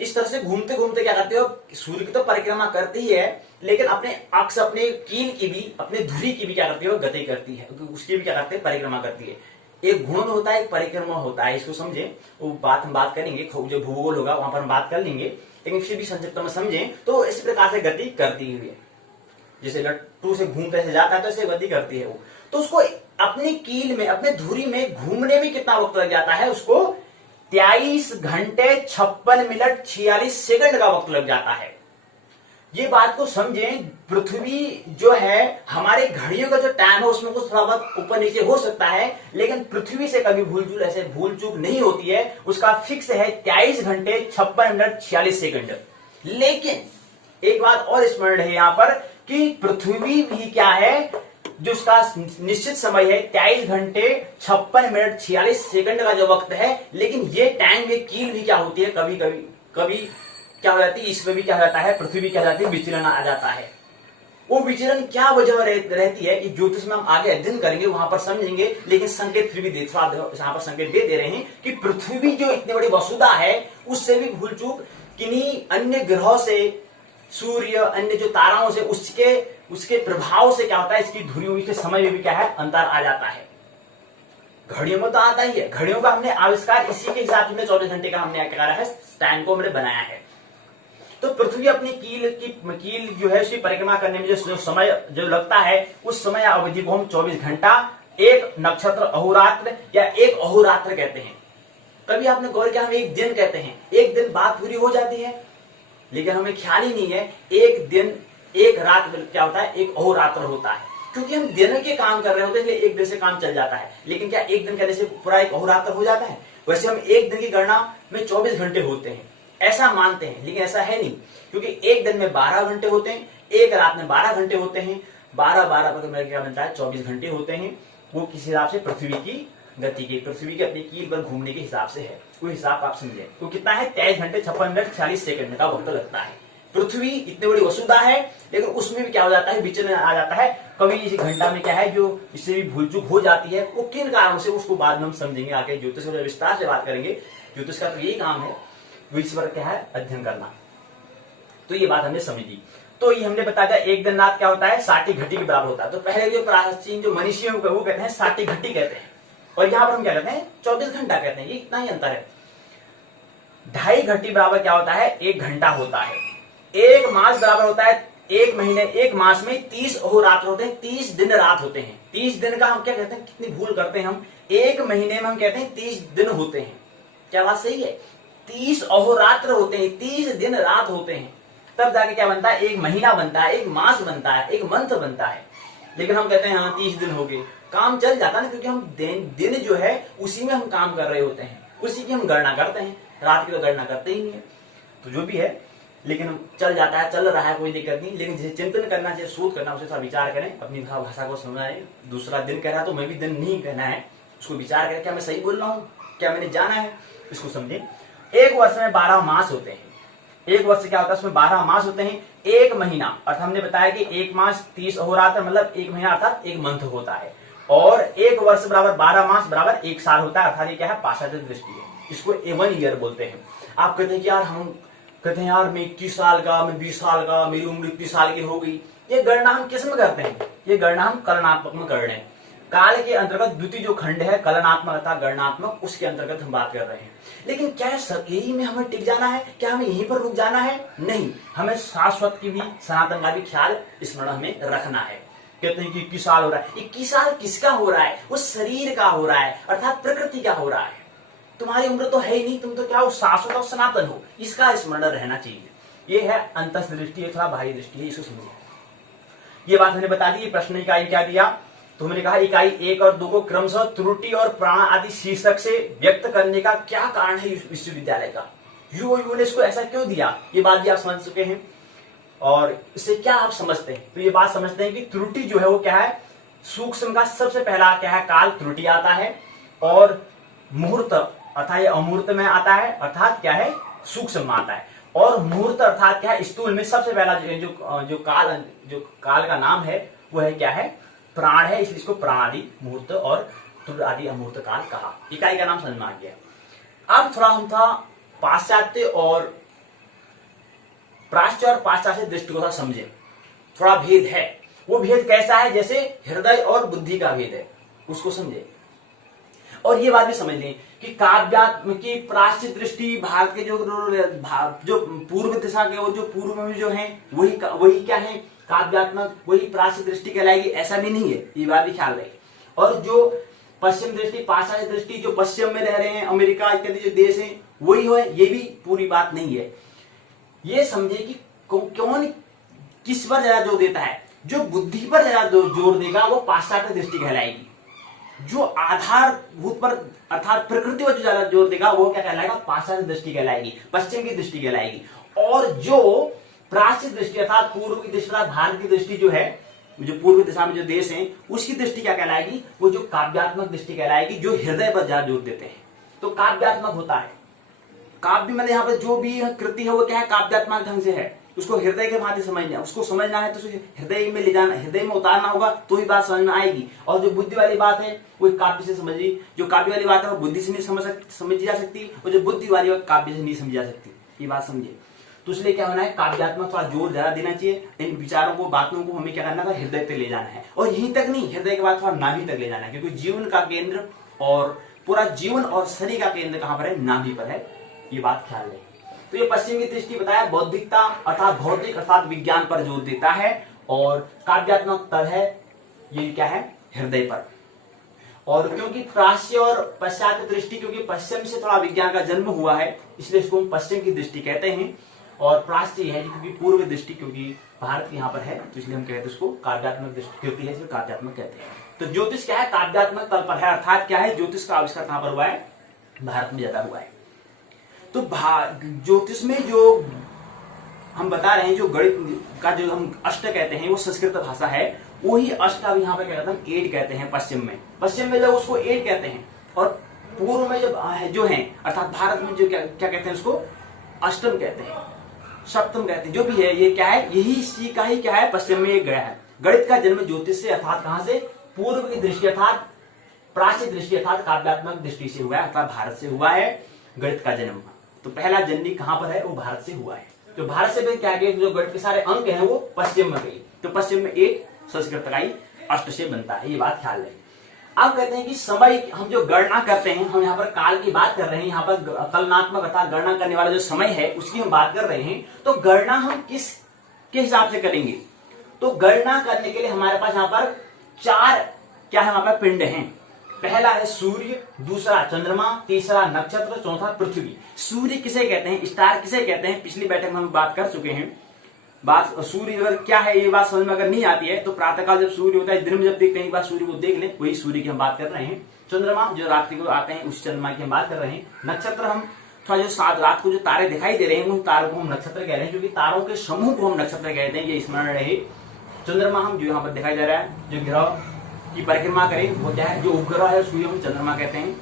इस तरह से घूमते घूमते क्या करती है? सूर्य की तो परिक्रमा करती ही है, लेकिन अपने अक्ष, अपने कील की भी, अपने धुरी की भी क्या करती है? गति करती है, उसकी भी क्या करते हैं? परिक्रमा करती है। एक घूर्णन होता है, एक परिक्रमा होता है, इसको समझें। वो बात हम बात करेंगे, जो भूगोल होगा वहां पर हम बात कर लेंगे, लेकिन फिर भी संक्षिप्त में समझें तो इस प्रकार से गति करती हुई है। जैसे लट्टू से घूमते से जाता है तो ऐसे गति करती है वो। तो उसको अपनी कील में, अपने धुरी में घूमने में कितना वक्त लग जाता है? उसको 23 घंटे 56 मिनट 46 सेकंड का वक्त लग जाता है। ये बात को समझें। पृथ्वी जो है हमारे घड़ियों का जो टाइम है उसमें कुछ थोड़ा बहुत ऊपर नीचे हो सकता है, लेकिन पृथ्वी से कभी भूल चूक नहीं होती है। उसका फिक्स है 23 घंटे 56 मिनट 46 सेकंड। लेकिन एक बात और स्मरण है यहाँ पर कि पृथ्वी भी क्या है, जो उसका निश्चित समय है 23 घंटे 56 मिनट 46 सेकंड का जो वक्त है, लेकिन ये टाइम, ये कील भी क्या होती है, कभी क्या हो जाती है, इसमें भी क्या हो जाता है, पृथ्वी भी क्या हो जाती है, विचलन आ जाता है। वो विचलन क्या वजह रहती है कि ज्योतिष में हम आगे अध्ययन करेंगे, वहां पर समझेंगे, लेकिन संकेत फिर भी यहाँ पर संकेत दे रहे हैं कि पृथ्वी जो इतनी बड़ी वसुधा है उससे भी भूल चूक किन्हीं अन्य ग्रहों से, सूर्य, अन्य जो ताराओं से, उसके प्रभाव से क्या होता है, इसकी धुरियों के समय में भी क्या है, अंतर आ जाता है। घड़ियों में तो आता ही है, घड़ियों का हमने आविष्कार इसी के हिसाब से 24 घंटे का हमने क्या करा है, टाइम को हमने बनाया है। तो पृथ्वी अपनी कील जो है उसकी परिक्रमा करने में जो समय जो लगता है, उस समय अवधि को हम 24 घंटा, एक नक्षत्र अहोरात्र या एक अहोरात्र कहते हैं। कभी आपने गौर किया, हम एक दिन कहते हैं, एक दिन बात पूरी हो जाती है, लेकिन हमें ख्याल ही नहीं है एक दिन एक रात क्या होता है, एक अहोरात्र होता है। क्योंकि हम दिन के काम कर रहे होते हैं, इसलिए एक दिन से काम चल जाता है। लेकिन क्या एक दिन करने से पूरा एक अहोरात्र हो जाता है? वैसे हम एक दिन की गणना में 24 घंटे होते हैं ऐसा मानते हैं, लेकिन ऐसा है नहीं, क्योंकि एक दिन में 12 घंटे होते हैं, एक रात में 12 घंटे होते हैं, 12 पर मेरा क्या बनता है, 24 घंटे होते हैं। वो किस हिसाब से, पृथ्वी की गति के, पृथ्वी के अपनी कील पर घूमने के हिसाब से है। वो हिसाब आप समझे। तो कितना है, 23 घंटे 56 मिनट 46 सेकंड का वक्त लगता है। पृथ्वी इतनी बड़ी वसुधा है, लेकिन उसमें भी क्या हो जाता है, विचलन आ जाता है। कभी इस घंटा में क्या है, जो इससे भी भूल चूक हो जाती है, वो किन कारणों से, उसको बाद में हम समझेंगे आगे, ज्योतिष में विस्तार से बात करेंगे। ज्योतिष का तो यही काम है, विश्व पर क्या है, अध्ययन करना। तो ये बात हमने समझी। तो ये हमने बता दिया एक दिन रात क्या होता है, 60 घटी के बराबर होता है। तो पहले जो प्राचीन जो मनीषी वो कहते हैं 60 घटी कहते हैं, और यहाँ पर हम क्या कहते हैं, 24 घंटा कहते हैं। ये इतना ही अंतर है। 2.5 घटी बराबर क्या होता है, 1 घंटा होता है। एक मास बराबर होता है एक महीने, एक मास में 30 अहोरात्र होते हैं, 30 दिन रात होते हैं। 30 दिन का हम क्या कहते हैं, कितनी भूल करते हैं हम, एक महीने में हम कहते हैं 30 दिन होते हैं। क्या बात सही है? 30 अहोरात्र होते हैं, 30 दिन रात होते हैं, तब जाके क्या बनता है, एक महीना बनता है, एक मास बनता है, एक मंथ बनता है। लेकिन हम कहते हैं हाँ 30 दिन हो गए, काम चल जाता है ना, क्योंकि हम दिन जो है उसी में हम काम कर रहे होते हैं, उसी की हम गणना करते हैं, रात की तो गणना करते ही नहीं है। तो जो भी है, लेकिन चल जाता है, चल रहा है, कोई दिक्कत नहीं। लेकिन जिसे चिंतन करना चाहिए, शोध करना, उसे थोड़ा विचार करें, अपनी भाषा को समझाएं। दूसरा दिन कह रहा तो मैं भी दिन नहीं कहना है, उसको विचार करें, क्या मैं सही बोल रहा हूँ, क्या मैंने जाना है, इसको समझें। एक वर्ष में 12 मास होते हैं। एक वर्ष क्या होता है, उसमें 12 मास होते हैं। एक महीना, अर्थात हमने बताया कि एक मास 30 अहोरात्र, मतलब एक महीना अर्थात एक मंथ होता है। और एक वर्ष बराबर 12 मास बराबर एक साल होता है, अर्थात ये क्या है, पाश्चात्य दृष्टि है, इसको 1 ईयर बोलते हैं। आप कहते हैं कि यार हम कहते हैं यार मैं 21 साल का, मैं 20 साल का, मेरी उम्र 30 साल की हो गई। ये गणना हम किस में करते हैं, ये गणना हम कलनात्मक में कर रहे हैं। काल के अंतर्गत द्वितीय जो खंड है कलनात्मक अर्थात गणनात्मक, उसके अंतर्गत हम बात कर रहे हैं। लेकिन क्या यही में हमें टिक जाना है, क्या हमें यहीं पर रुक जाना है? नहीं, हमें शाश्वत की भी, सनातन का भी ख्याल स्मरण हमें रखना है। कहते हैं कि 21 साल हो रहा है, 21 साल किसका हो रहा है, वो शरीर का हो रहा है, अर्थात प्रकृति का हो रहा है। तुम्हारी उम्र तो है ही नहीं, तुम तो क्या हो, शाश्वत और सनातन हो, इसका स्मरण रहना चाहिए। ये है अंतस दृष्टि अथवा बाह्य दृष्टि है, इसको समझिए। ये बात हमने बता दी। प्रश्न इकाई क्या दिया, तो हमने कहा इकाई 1 और 2 को क्रमशः त्रुटि और प्राण आदि शीर्षक से व्यक्त करने का क्या कारण है विश्वविद्यालय का, ने इसको ऐसा क्यों दिया, ये बात भी आप समझ चुके हैं। और इससे क्या आप समझते हैं, तो ये बात समझते हैं कि त्रुटि जो है वो क्या है, सूक्ष्म का सबसे पहला क्या है, काल त्रुटि आता है। और मुहूर्त अर्थात ये अमूर्त में आता है, अर्थात क्या है, सूक्ष्म में आता है। और मुहूर्त अर्थात क्या है, स्थूल में सबसे पहला जो काल का नाम है वो है क्या है, प्राण है, इसलिए इसको प्राणादि मुहूर्त और त्रुट आदि अमूर्त काल कहा। इकाई का नाम समझ में आ गया। अब थोड़ा हम था पाश्चात्य और प्राच्य और पाश्चात्य दृष्टि को समझे। थोड़ा भेद है, वो भेद कैसा है, जैसे हृदय और बुद्धि का भेद है, उसको समझे। और ये बात भी समझ लें कि काव्यात्म की प्राच्य दृष्टि भारत के जो पूर्व दिशा के और जो पूर्व में जो है वही क्या है, काव्यात्मक, वही प्राच्य दृष्टि कहलाएगी, ऐसा भी नहीं है, ये बात भी ख्याल रहे। और जो पश्चिम दृष्टि, पाश्चात्य दृष्टि, जो पश्चिम में रह रहे हैं, अमेरिका इत्यादि जो देश हैं, वही है, ये भी पूरी बात नहीं है। ये समझे कि कौन किस पर ज्यादा जोर देता है, जो बुद्धि पर ज्यादा जोर देगा वो पाश्चात्य दृष्टि कहलाएगी। जो आधारभूत पर अर्थात प्रकृति पर जो ज्यादा जोर देगा वो क्या कहलाएगा, पाश्चात्य दृष्टि कहलाएगी, पश्चिम की दृष्टि कहलाएगी। और जो प्राच्य दृष्टि अर्थात पूर्व की दृष्टि, भारत की दृष्टि जो है, जो पूर्व दिशा में जो देश हैं, उसकी दृष्टि क्या कहलाएगी, वो जो काव्यात्मक दृष्टि कहलाएगी, जो हृदय पर ज्यादा जोर देते हैं। तो काव्यात्मक होता है, काव्य मतलब यहाँ पर जो भी कृति है वो क्या है, काव्यात्मक ढंग से है, उसको हृदय के भांति समझना, उसको समझना है तो हृदय में ले जाना, हृदय में उतारना होगा तो ही बात समझ में आएगी। और जो बुद्धि वाली बात है वो काव्य से समझिए, जो काव्य वाली बात है वो बुद्धि से नहीं समझी जा सकती, और जो बुद्धि वाली है काव्य से नहीं समझी जा सकती, ये बात समझिए। तो इसलिए क्या होना है, काव्यात्मक थोड़ा जोर ज्यादा देना चाहिए, इन विचारों को, बातों को हमें क्या करना था, हृदय तक ले जाना है। और यहीं तक नहीं, हृदय के बाद थोड़ा नाभि तक ले जाना है, क्योंकि जीवन का केंद्र और पूरा जीवन और शरीर का केंद्र कहां पर है, नाभि पर है, ये बात ख्याल रहे। तो ये पश्चिम की दृष्टि बताया, बौद्धिकता अर्थात भौतिक अर्थात विज्ञान पर जोर देता है, और काव्यात्मक तब है ये क्या है, हृदय पर। और क्योंकि प्राच्य और पश्चात्य दृष्टि, क्योंकि पश्चिम से थोड़ा विज्ञान का जन्म हुआ है, इसलिए इसको हम पश्चिम की दृष्टि कहते हैं। और प्राच्य है क्योंकि पूर्व दृष्टि, क्योंकि भारत यहाँ पर है, तो इसलिए हम कहते हैं उसको काव्यात्मक दृष्टि होती है, इसलिए काव्यात्मक कहते हैं। तो ज्योतिष क्या है, काव्यात्मक तल पर है, अर्थात क्या है, ज्योतिष का आविष्कार कहां पर हुआ है, भारत में ज्यादा हुआ है। तो ज्योतिष में जो हम बता रहे हैं, जो गणित का जो हम अष्ट कहते हैं वो संस्कृत भाषा है, वही अष्ट अब यहाँ पे क्या कहते हैं, 8 कहते हैं पश्चिम में लोग उसको 8 कहते हैं। और पूर्व में जो है अर्थात भारत में जो क्या कहते हैं, उसको अष्टम कहते हैं, सप्तम कहते हैं, जो भी है, ये क्या है, यही इसी का ही क्या है, पश्चिम में एक गया है। गणित का जन्म ज्योतिष से अर्थात कहां से, पूर्व की दृष्टि अर्थात प्राच्य दृष्टि अर्थात काव्यात्मक दृष्टि से हुआ है, अर्थात भारत से हुआ है गणित का जन्म। तो पहला जननी कहां पर है, वो भारत से हुआ है। तो भारत से भी क्या गया, जो गणित के सारे अंक हैं वो पश्चिम में गई, तो पश्चिम में 8 संस्कृत का ही अष्ट से बनता है, ये बात ख्याल रहे। अब कहते हैं कि समय हम जो गणना करते हैं, हम यहाँ पर काल की बात कर रहे हैं, यहाँ पर कलनात्मक अर्थात गणना करने वाला जो समय है उसकी हम बात कर रहे हैं। तो गणना हम किस के हिसाब से करेंगे? तो गणना करने के लिए हमारे पास यहाँ पर 4 क्या है हमारे पास पिंड हैं। पहला है सूर्य, दूसरा चंद्रमा, तीसरा नक्षत्र, चौथा पृथ्वी। सूर्य किसे कहते हैं, स्टार किसे कहते हैं, पिछली बैठक में हम बात कर चुके हैं। बात सूर्य अगर क्या है ये बात समझ में अगर नहीं आती है तो प्रातःकाल जब सूर्य होता है, दिन में जब देखते हैं एक बार सूर्य को देख लें, वही सूर्य की हम बात कर रहे हैं। चंद्रमा जो रात्रि को आते हैं उस चंद्रमा की हम बात कर रहे हैं। नक्षत्र हम थोड़ा जो रात को जो तारे दिखाई दे रहे हैं उन तारों को हम नक्षत्र कह रहे हैं, क्योंकि तारों के समूह को हम नक्षत्र कहते हैं, ये स्मरण रहे। चंद्रमा हम जो यहाँ पर दिखाई दे रहा है, जो ग्रह की परिक्रमा करें वो क्या है, जो उपग्रह है सूर्य हम चंद्रमा कहते हैं।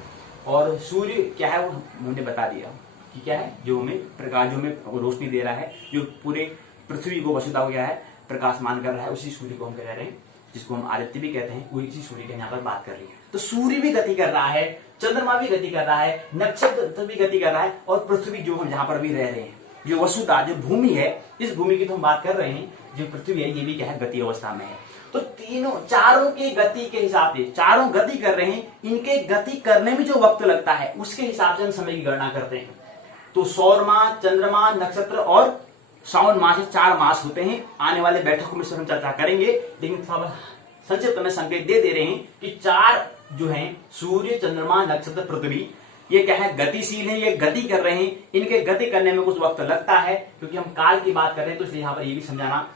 और सूर्य क्या है वो हमने बता दिया कि क्या है, जो हमें प्रकाश, जो हमें रोशनी दे रहा है, जो पूरे पृथ्वी को वसुधा हो गया है, प्रकाशमान कर रहा है, उसी सूर्य को हम कह रहे हैं, जिसको हम आदित्य भी कहते हैं, वही इसी सूर्य के यहाँ पर बात कर रही है। तो सूर्य भी गति कर रहा है, चंद्रमा भी गति कर रहा है, नक्षत्र भी गति कर रहा है, और पृथ्वी जो हम जहाँ पर भी रह रहे हैं, जो वसुधा जो भूमि है, इस भूमि की तो हम बात कर रहे हैं, जो पृथ्वी है ये भी क्या है, गति अवस्था में है। तो चारों के गति के हिसाब से, चारों गति कर रहे हैं, इनके गति करने में जो वक्त लगता है उसके हिसाब से हम समय की गणना करते हैं। तो सौर माह, चंद्रमा, नक्षत्र और सावन मास, 4 मास होते हैं। आने वाले बैठकों में हम चर्चा करेंगे, लेकिन थोड़ा संक्षिप्त में संकेत दे रहे हैं कि 4 जो हैं, सूर्य, चंद्रमा, नक्षत्र, पृथ्वी, ये क्या है, गतिशील है, ये गति कर रहे हैं। इनके गति करने में कुछ वक्त लगता है, क्योंकि हम काल की बात कर रहे हैं, तो इसलिए यहाँ पर ये भी समझाना,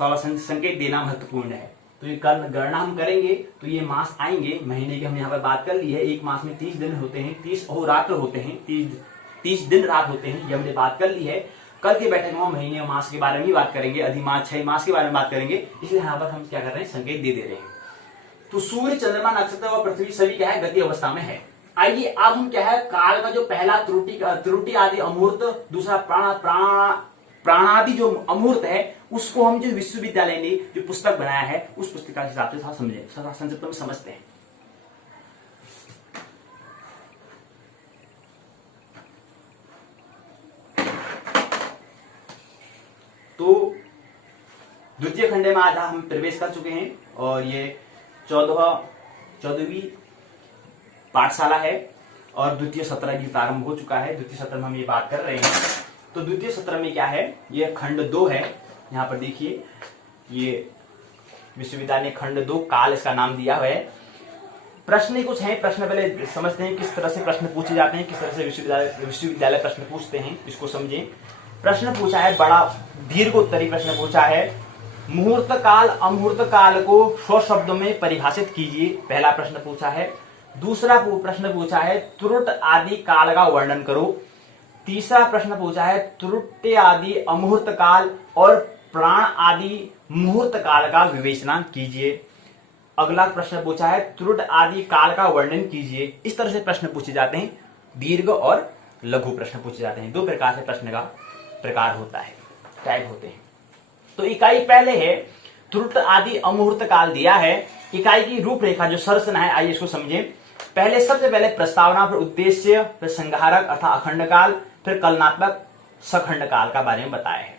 थोड़ा संकेत देना महत्वपूर्ण है। तो ये कल गणना हम करेंगे तो ये मास आएंगे, महीने की हमने यहाँ पर बात कर ली है। एक मास में 30 दिन होते हैं, 30 अहोरात्र होते हैं, 30 दिन रात होते हैं, ये हमने बात कर ली है। कल की बैठक में महीने और मास के बारे में भी बात करेंगे, अधिमास 6 मास के बारे में बात करेंगे, इसलिए यहाँ पर हम क्या कर रहे हैं, संकेत दे रहे हैं। तो सूर्य, चंद्रमा, नक्षत्र और पृथ्वी सभी क्या है, गति अवस्था में है। आइए अब हम क्या है, काल का जो पहला त्रुटि आदि अमूर्त, दूसरा प्राणादि जो अमूर्त है, उसको हम जो विश्वविद्यालय ने जो पुस्तक बनाया है उस पुस्तक के हिसाब से थोड़ा समझे, थोड़ा संक्षिप्त में समझते हैं। तो द्वितीय खंडे में आज हम प्रवेश कर चुके हैं, और ये 14वीं पाठशाला है, और द्वितीय सत्र भी प्रारंभ हो चुका है। द्वितीय सत्र में हम ये बात कर रहे हैं। तो द्वितीय सत्र में क्या है, ये खंड 2 है। यहाँ पर देखिए, ये विश्वविद्यालय खंड 2, काल इसका नाम दिया हुआ है। प्रश्न कुछ है, प्रश्न पहले समझते हैं किस तरह से प्रश्न पूछे जाते हैं, किस तरह से विश्वविद्यालय प्रश्न पूछते हैं, इसको समझें। प्रश्न पूछा है, बड़ा दीर्घ उत्तरी प्रश्न पूछा है, मुहूर्त काल अमुहूर्त काल को 100 शब्दों में परिभाषित कीजिए, पहला प्रश्न पूछा है। दूसरा प्रश्न पूछा है, त्रुट आदि काल का वर्णन करो। तीसरा प्रश्न पूछा है, त्रुटि आदि अमुहूर्त काल और प्राण आदि मुहूर्त काल का विवेचना कीजिए। अगला प्रश्न पूछा है, त्रुट आदि काल का वर्णन कीजिए। इस तरह से प्रश्न पूछे जाते हैं, दीर्घ और लघु प्रश्न पूछे जाते हैं। 2 प्रकार से प्रश्न का प्रकार होता है, टाइप होते हैं। तो इकाई पहले है, त्रुट आदि अमुहूर्त काल दिया है। इकाई की रूपरेखा जो संरचना है, आइए इसको समझें। पहले सबसे पहले प्रस्तावना, फिर उद्देश्य, फिर संहारक अर्थात अखंड काल, फिर कलनात्मक सखंड काल का बारे में बताया है।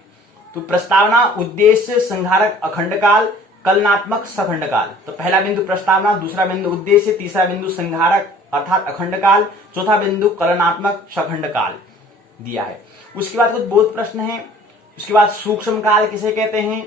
तो प्रस्तावना, उद्देश्य, संहारक, अखंड काल, कलनात्मक सखंड काल। तो पहला बिंदु प्रस्तावना, दूसरा बिंदु उद्देश्य, तीसरा बिंदु संहारक अर्थात अखंड काल, चौथा बिंदु कलनात्मक सखंड काल दिया है। उसके बाद कुछ बोध प्रश्न है। उसके बाद सूक्ष्म काल किसे कहते हैं,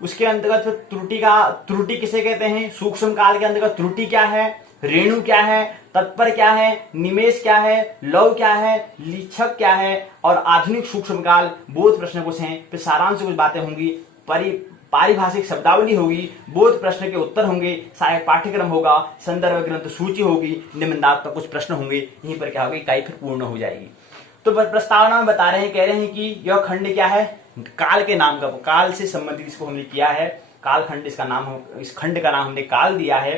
उसके अंतर्गत त्रुटि किसे कहते हैं, सूक्ष्म काल के अंतर्गत त्रुटि क्या है, रेणु क्या है, तत्पर क्या है, निमेष क्या है, लव क्या है, लीक्षक क्या है, और आधुनिक सूक्ष्म काल। बोध प्रश्न कुछ हैं, फिर सारांश कुछ बातें होंगी, पारिभाषिक शब्दावली होगी, बोध प्रश्न के उत्तर होंगे, सहायक पाठ्यक्रम होगा, संदर्भ ग्रंथ सूची होगी, निबंधात्मक कुछ प्रश्न होंगे। यहीं पर क्या होगी, इकाई फिर पूर्ण हो जाएगी। तो प्रस्तावना में बता रहे हैं, कह रहे हैं कि यह खंड क्या है, काल के नाम का, काल से संबंधित इसको हमने किया है, काल खंड इसका नाम, इस खंड का नाम हमने काल दिया है।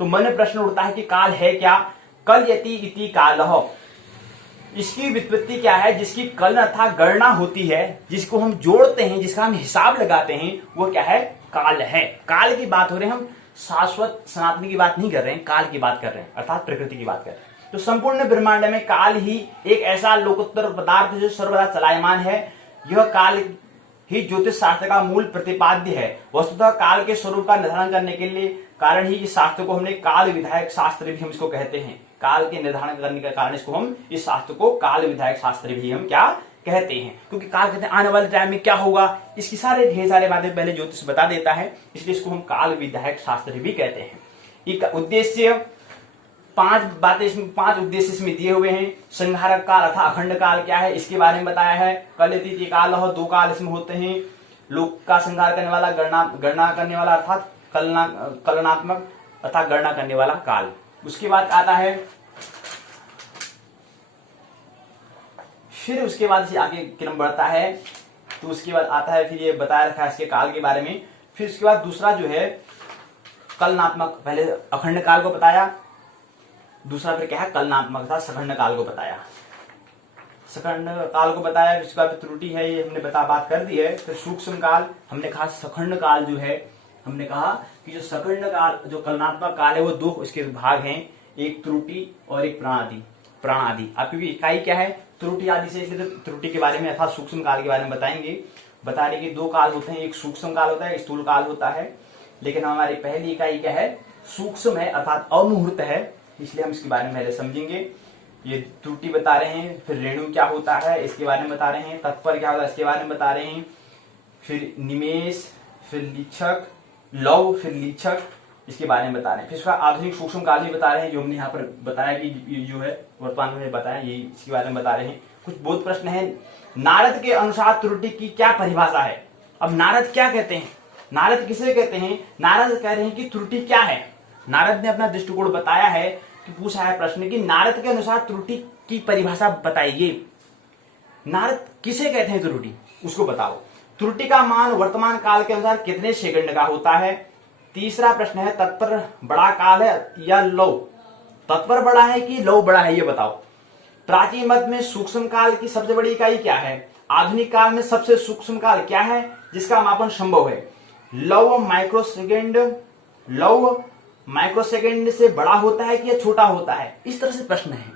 तो मन में प्रश्न उठता है कि काल है क्या, कल यति इति कालः, इसकी व्युत्पत्ति क्या है, जिसकी कलन अर्थात गणना होती है, जिसको हम जोड़ते हैं, जिसका हम हिसाब लगाते हैं, वो क्या है, काल है। काल की बात हो रही है, हम शाश्वत सनातनी की बात नहीं कर रहे हैं, काल की बात कर रहे हैं, अर्थात प्रकृति की बात कर रहे हैं। तो संपूर्ण ब्रह्मांड में काल ही एक ऐसा लोकोत्तर पदार्थ जो सर्वदा चलायमान है। यह काल ही ज्योतिष शास्त्र का मूल प्रतिपाद्य है। वस्तुतः काल के स्वरूप का निर्धारण करने के लिए कारण ही इस शास्त्र को हमने काल विधायक शास्त्र भी हम इसको कहते हैं। काल के निर्धारण करने के कारण इसको हम इस शास्त्र को काल विधायक शास्त्र भी हम क्या कहते हैं, क्योंकि काल कहते हैं आने वाले टाइम में क्या होगा, इसकी सारे ढेर सारे बातें पहले ज्योतिष बता देता है, इसलिए इसको हम काल विधायक शास्त्र भी कहते हैं। एक उद्देश्य 5 बातें इसमें 5 उद्देश्य इसमें दिए हुए हैं। संहारक काल अर्थात अखंड काल क्या है इसके बारे में बताया है। कलयतीत काल और 2 काल इसमें होते हैं। लोक का संहार करने वाला, गणना करने वाला अर्थात कलनात्मक अर्थात गणना करने वाला काल। उसके बाद आता है, फिर उसके बाद से आगे क्रम बढ़ता है, तो उसके बाद आता है, फिर ये बताया रखा है इसके काल के बारे में। फिर उसके बाद दूसरा जो है कलनात्मक, पहले अखंड काल को बताया, दूसरा फिर क्या है कलनात्मक था सखंड काल को बताया। सखंड काल को बताया, उसके बाद त्रुटि है ये हमने बात कर दी है। फिर सूक्ष्म काल हमने कहा, सखंड काल जो है हमने कहा कि जो सखंड काल जो कलनात्मक काल है वो 2 इसके भाग हैं, एक त्रुटि और एक प्राण आदि। अब क्योंकि इकाई क्या है त्रुटि आदि से, इसलिए त्रुटि के बारे में अर्थात सूक्ष्म काल के बारे में बताएंगे। बता रहे कि 2 काल होते हैं, एक सूक्ष्म काल होता है, एक स्थूल काल होता है, लेकिन हमारी पहली इकाई क्या है सूक्ष्म है अर्थात अमुहूर्त है, इसलिए हम इसके बारे में पहले समझेंगे। ये त्रुटि बता रहे हैं, फिर रेणु क्या होता है इसके बारे में बता रहे हैं, तत्पर क्या होता है इसके बारे में बता रहे हैं, फिर निमेष, फिर लीक्षक, लव, फिर लीक्षक इसके बारे में बता रहे हैं। फिर उसका आधुनिक सूक्ष्म काल भी बता रहे हैं, जो हमने यहाँ पर बताया कि जो है वर्तमान में बताया ये इसके बारे में बता रहे हैं। कुछ बोध प्रश्न है। नारद के अनुसार त्रुटि की क्या परिभाषा है। अब नारद क्या कहते हैं, नारद किसे कहते हैं, नारद कह रहे हैं कि त्रुटि क्या है। नारद ने अपना दृष्टिकोण बताया है कि पूछा है प्रश्न कि नारद के अनुसार त्रुटि की परिभाषा बताइए। नारद किसे कहते हैं त्रुटि, उसको बताओ। त्रुटि का मान वर्तमान काल के अनुसार कितने सेकंड का होता है। तीसरा प्रश्न है तत्पर बड़ा काल है या लौ, तत्पर बड़ा है कि लौ बड़ा है ये बताओ। प्राचीन मत में सूक्ष्म काल की सबसे बड़ी इकाई क्या है। आधुनिक काल में सबसे सूक्ष्म काल क्या है जिसका मापन संभव है। लौ माइक्रोसेकंड से बड़ा होता है कि या छोटा होता है, इस तरह से प्रश्न है।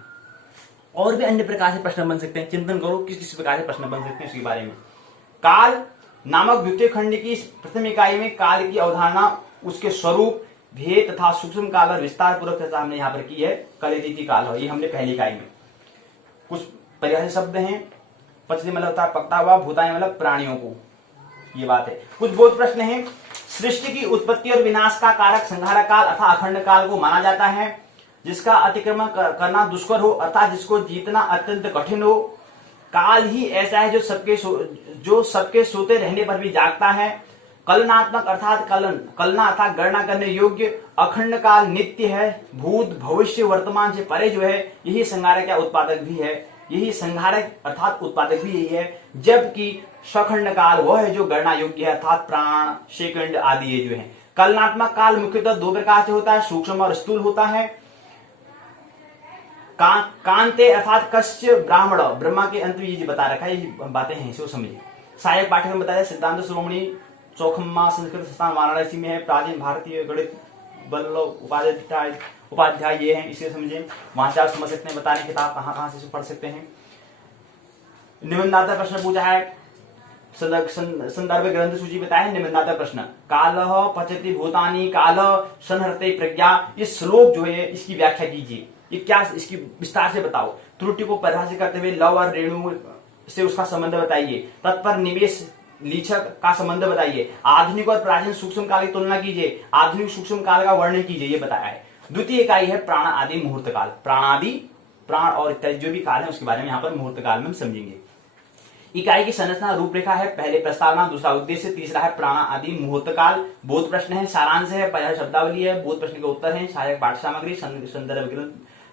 और भी अन्य प्रकार से प्रश्न बन सकते हैं, चिंतन करो किस किस प्रकार से प्रश्न बन सकते हैं इसके बारे में। काल नामक द्वितीय खंड की प्रथम इकाई में काल की अवधारणा, उसके स्वरूप, भेद तथा सूक्ष्म काल और विस्तार पूर्वक चर्चा हमने यहाँ पर की है। कलयतीत काल है ये हमने पहली इकाई में। कुछ परिभाषित शब्द हैं, पचली मतलब होता है पकता हुआ, भूतानी मतलब प्राणियों को, ये बात है। कुछ बोध प्रश्न है। सृष्टि की उत्पत्ति और विनाश का कारक संहारक काल अर्थात अखंड काल को माना जाता है, जिसका अतिक्रमण करना दुष्कर हो अर्थात जिसको जीतना अत्यंत कठिन हो। काल ही ऐसा है जो सबके सोते रहने पर भी जागता है। कलनात्मक अर्थात कलना अर्थात गणना करने योग्य। अखंड काल नित्य है, भूत भविष्य वर्तमान से परे जो है, यही संहारक या उत्पादक भी है, यही संहारक अर्थात उत्पादक भी यही है। जबकि सखंड काल वह है जो गणना योग्य है अर्थात प्राण, सेकंड आदि ये जो है। कलनात्मक काल मुख्यतः 2 प्रकार से होता है, सूक्ष्म और स्थूल होता है। कांते अर्थात कश्य ब्राह्मण, ब्रह्मा के अंत में ये बता रखा है, ये बातें हैं इसको समझिए। सहायक पाठ्यक्रम बताया सिद्धांत शिरोमणि चौखम्मा संस्कृत संस्थान वाराणसी में है। प्राचीन भारतीय गणित वल्लभ उपाध्याय ये हैं, इसे समझे। वहां से आप समझ सकते हैं, बता रहे किताब कहाँ से पढ़ सकते हैं। निबंधात्मक प्रश्न पूछा है, संदर्भ ग्रंथ सूची बताया है। निबंधात्मक प्रश्न, कालः पचति भूतानि कालः संहरते प्रज्ञा, ये श्लोक जो है इसकी व्याख्या कीजिए, ये क्या इसकी विस्तार से बताओ। त्रुटि को परिभाषित करते हुए लव और रेणु से उसका संबंध बताइए। तत्पर निवेश लीक्षक का संबंध बताइए। आधुनिक और प्राचीन सूक्ष्म काल की तुलना कीजिए। आधुनिक सूक्ष्म काल का वर्णन कीजिए, ये बताया है। द्वितीय इकाई है प्राण आदि मुहूर्त काल। प्राण और इत्यादि जो भी काल है उसके बारे में यहाँ पर मुहूर्त काल में हम समझेंगे। इकाई की संरचना रूपरेखा है, पहले प्रस्तावना, दूसरा उद्देश्य, तीसरा है प्राण आदि मुहूर्त काल। बोध प्रश्न है, सारांश है, परिभाषा शब्दावली है, बोध प्रश्न के उत्तर है, सहायक पाठ्य सामग्री,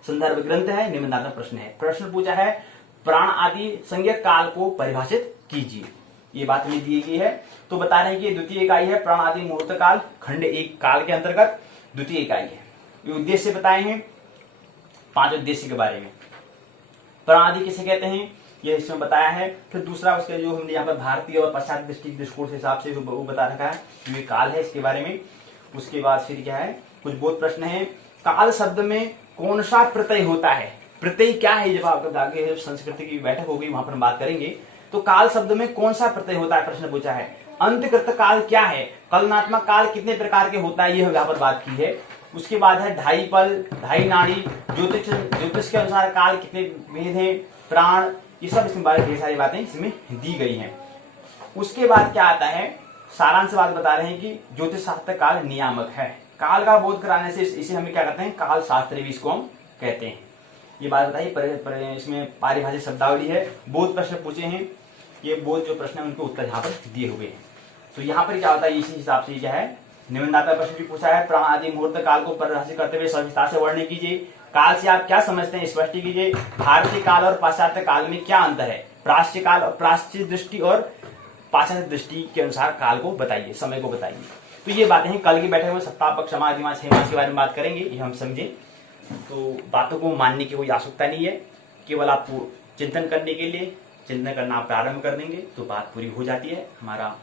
संदर्भ ग्रंथ है, निबंधात्मक प्रश्न है। प्रश्न पूछा है प्राण आदि संज्ञक काल को परिभाषित कीजिए, ये बात में दी गई है। तो बता रहे हैं कि द्वितीय इकाई है प्राण आदि मुहूर्त काल, खंड 1 काल के अंतर्गत द्वितीय इकाई है। ये उद्देश्य बताए हैं, 5 उद्देश्य के बारे में। प्राण आदि किसे कहते हैं ये इसमें बताया है। फिर दूसरा उसके जो हमने यहाँ पर भारतीय और पाश्चात्य दृष्टिकोण के हिसाब से वो बता रखा है, ये काल है इसके बारे में। उसके बाद फिर क्या है, कुछ बोध प्रश्न है। काल शब्द में कौन सा प्रत्यय होता है, प्रत्यय क्या है, जब आपको आगे संस्कृति की बैठक होगी वहां पर हम बात करेंगे। तो तो काल शब्द में कौन सा प्रत्यय होता है, प्रश्न पूछा है। अंतकृत काल क्या है, कलनात्मक काल कितने प्रकार के होता है, ये यहाँ पर बात की है। उसके बाद है ढाई पल, ढाई नाड़ी, ज्योतिष के अनुसार काल कितने भेद हैं, प्राण, ये सब इसमें बारे ढेर सारी बातें इसमें दी गई हैं। उसके बाद क्या आता है, सारांश बात बता रहे हैं कि ज्योतिष शास्त्र काल नियामक है। काल का बोध कराने से इसे हमें क्या कहते हैं, काल शास्त्र भी इसको हम कहते हैं। ये बात बताइए। इसमें पारिभाषिक शब्दावली है, बोध प्रश्न पूछे हैं, ये बोध जो प्रश्न है उनके उत्तर यहाँ पर दिए हुए हैं। तो यहाँ पर क्या होता है, इसी हिसाब से क्या है, निबंधात्मक प्रश्न भी पूछा है। प्राण आदि मुहूर्त काल को परिभाषित करते हुए सविस्तार से वर्णन कीजिए। काल से आप क्या समझते हैं, स्पष्ट कीजिए। भारतीय काल और पाश्चात्य काल में क्या अंतर है, प्राच्य काल और प्राच्य दृष्टि और पाश्चात्य दृष्टि के अनुसार काल को बताइए, समय को बताइए। तो ये बातें हैं। कल की बैठक में सप्ताह, पक्ष, माह, दिमाग, 6 मास के बारे में बात करेंगे, ये हम समझे। तो बातों को मानने की कोई आवश्यकता नहीं है, केवल आपको चिंतन करने के लिए चिंतन करना आप प्रारंभ कर देंगे तो बात पूरी हो जाती है, हमारा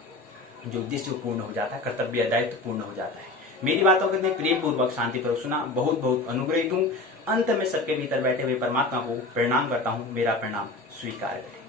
जो उद्देश्य पूर्ण हो जाता है, कर्तव्य दायित्व पूर्ण हो जाता है। मेरी बातों को इतने प्रेम पूर्वक शांति पूर्वक सुना, बहुत बहुत अनुग्रहित हूँ। अंत में सबके भीतर बैठे हुए परमात्मा को प्रणाम करता हूँ, मेरा प्रणाम स्वीकार करें।